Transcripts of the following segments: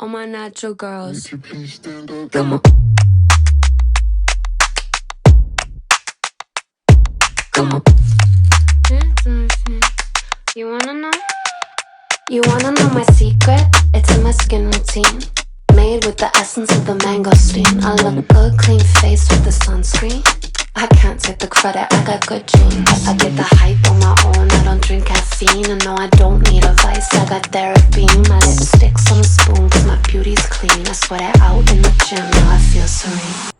All my natural girls. Come on. Come on. You wanna know? You wanna know my secret? It's in my skin routine. Made with the essence of the mangosteen. I look good, clean face with the sunscreen. I can't take the credit, I got good genes. I get the hype on my own, I don't drink caffeine. And no, I don't need a vice, I got therapy. My lipstick's on a spoon, cause my beauty's clean. I sweat it out in the gym, now I feel serene.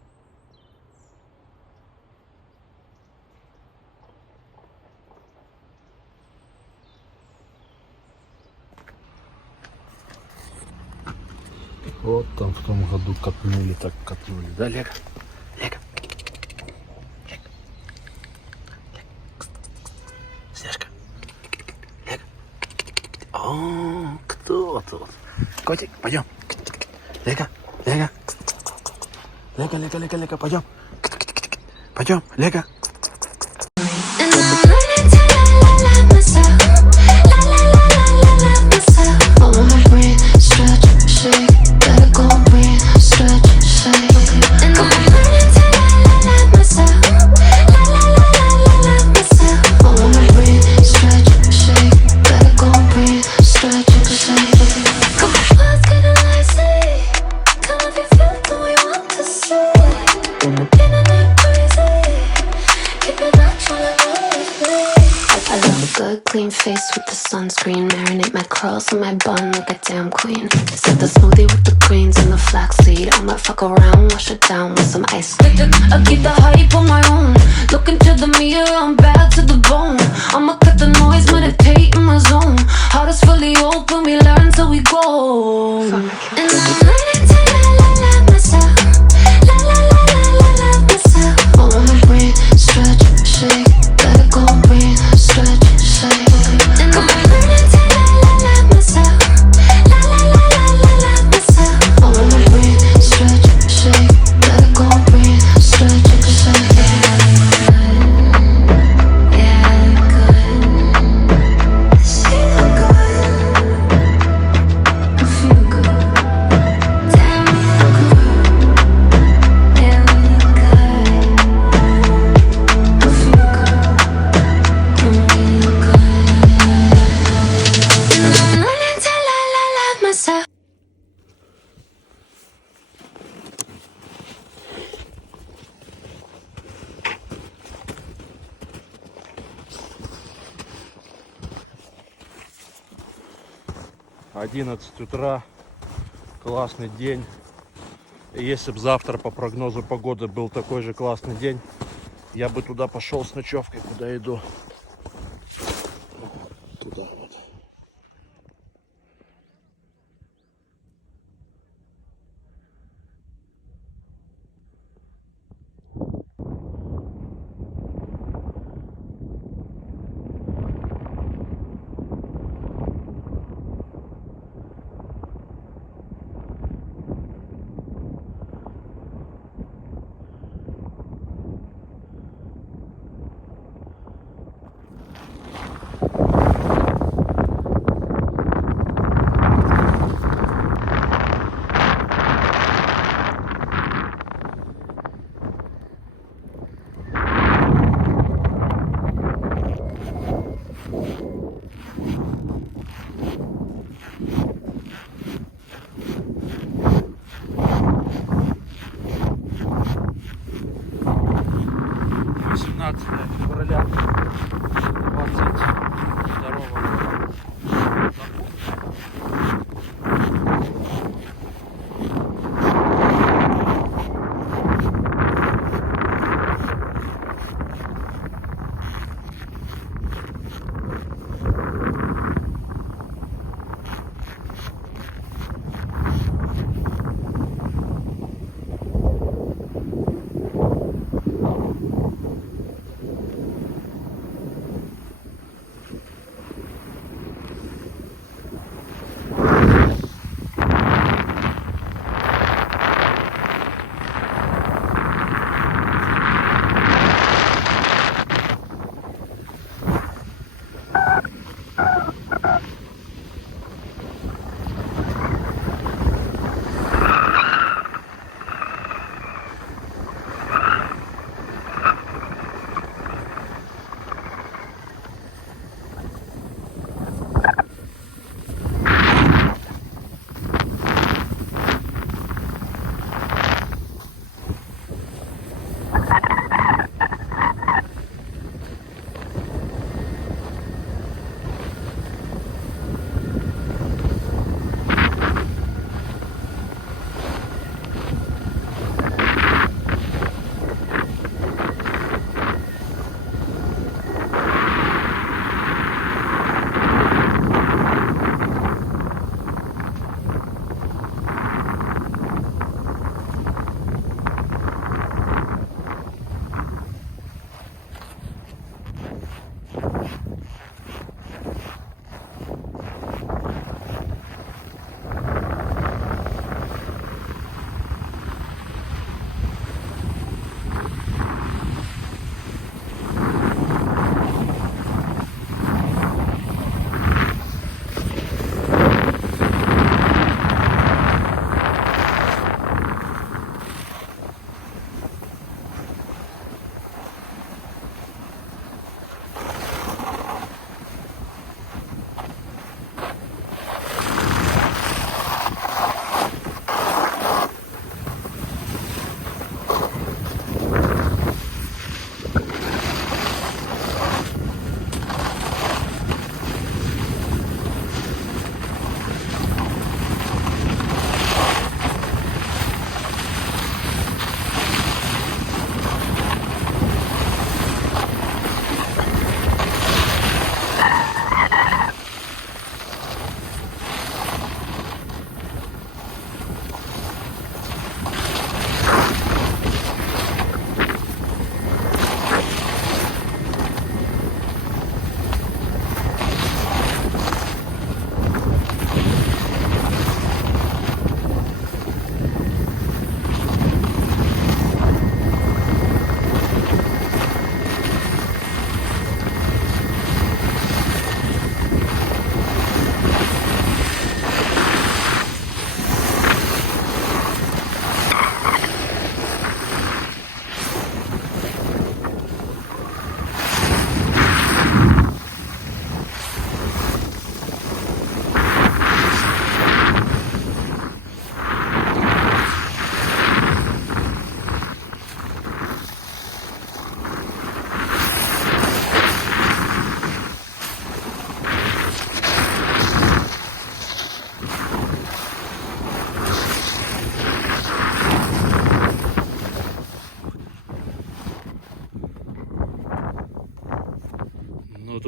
Вот там в том году катнули, так катнули, да, Лего? Лего. Снежка. Лего. О, кто тут? Котик, пойдем. Лего, Лего. Лего, Лего, Лего, Лего, пойдем. Пойдем, Лего. Clean face with the sunscreen. Marinate my curls on my bun like a damn queen. Sip the smoothie with the greens and the flaxseed. I might fuck around, wash it down with some ice cream. I get the hype on my own. Look into the mirror, I'm bad to the bone. I'ma cut the noise, meditate in my zone. Heart is fully open, we learn till we go. And I'm learning to love myself. Love myself. All on my brain, stretch, shake, let it go, breathe, stretch. And I'm learning to love myself. Love myself. All on my brain, stretch, shake, let it go, breathe, stretch, shake. Yeah, good. Feel good. I feel good. Damn, good. Yeah, good. I feel good. Myself. 11 утра, классный день. И если бы завтра по прогнозу погоды был такой же классный день, я бы туда пошел с ночевкой, куда иду. Туда вот.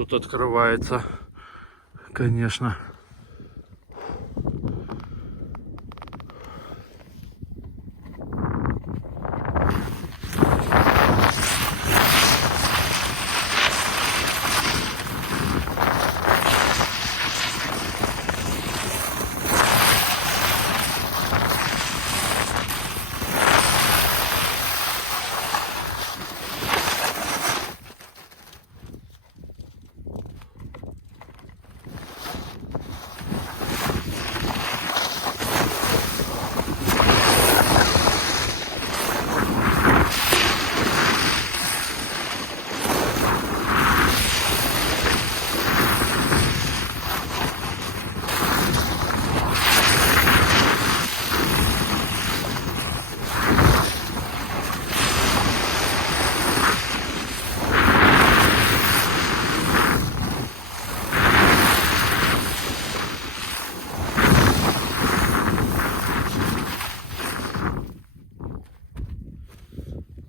тут открывается, конечно.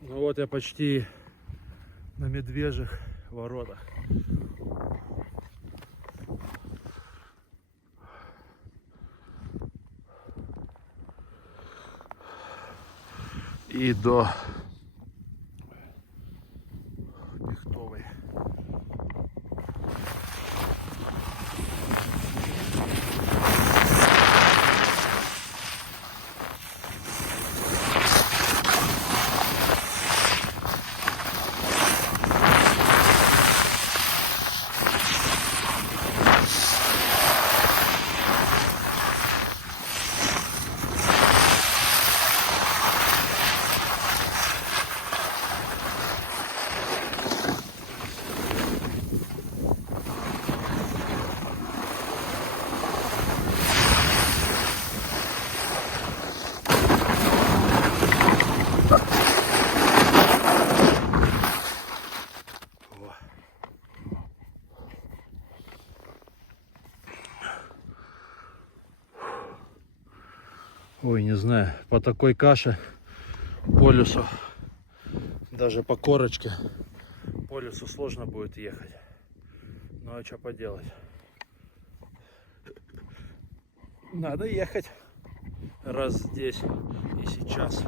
Ну вот я почти на Медвежьих воротах. И до Пихтовой. Ой, не знаю, по такой каше по лесу, даже по корочке по лесу сложно будет ехать. Ну а что поделать? Надо ехать, раз здесь и сейчас.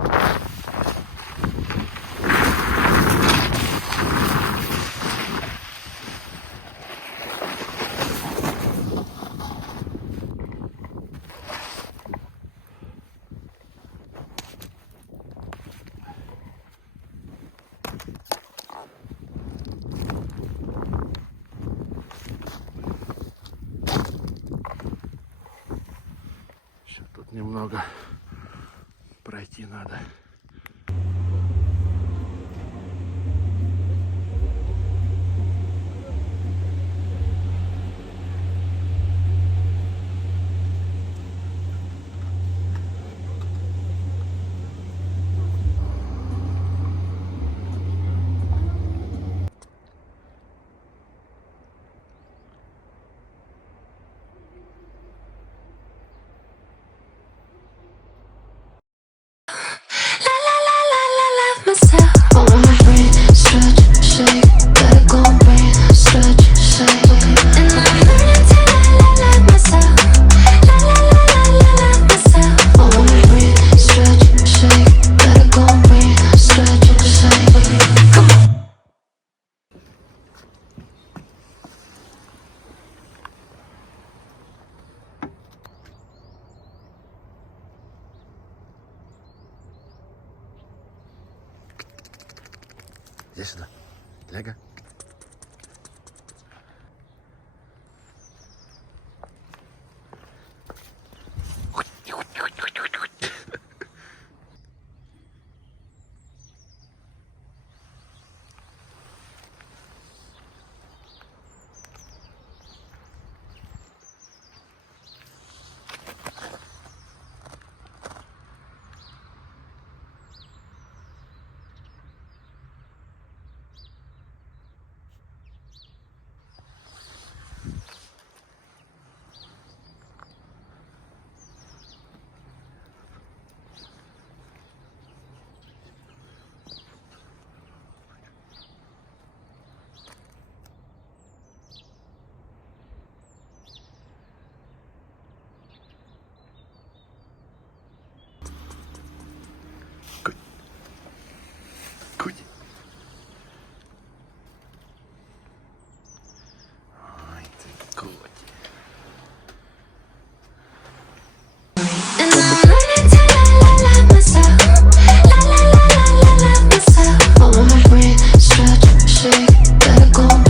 Тут немного пройти надо. Myself, I wanna breathe, stretch, shake, let it go, breathe, stretch, shake. And I'm learning to love myself, love myself. I wanna breathe, stretch, shake, let it go, breathe, stretch, shake. Come on. Иди сюда, Лего. fickle.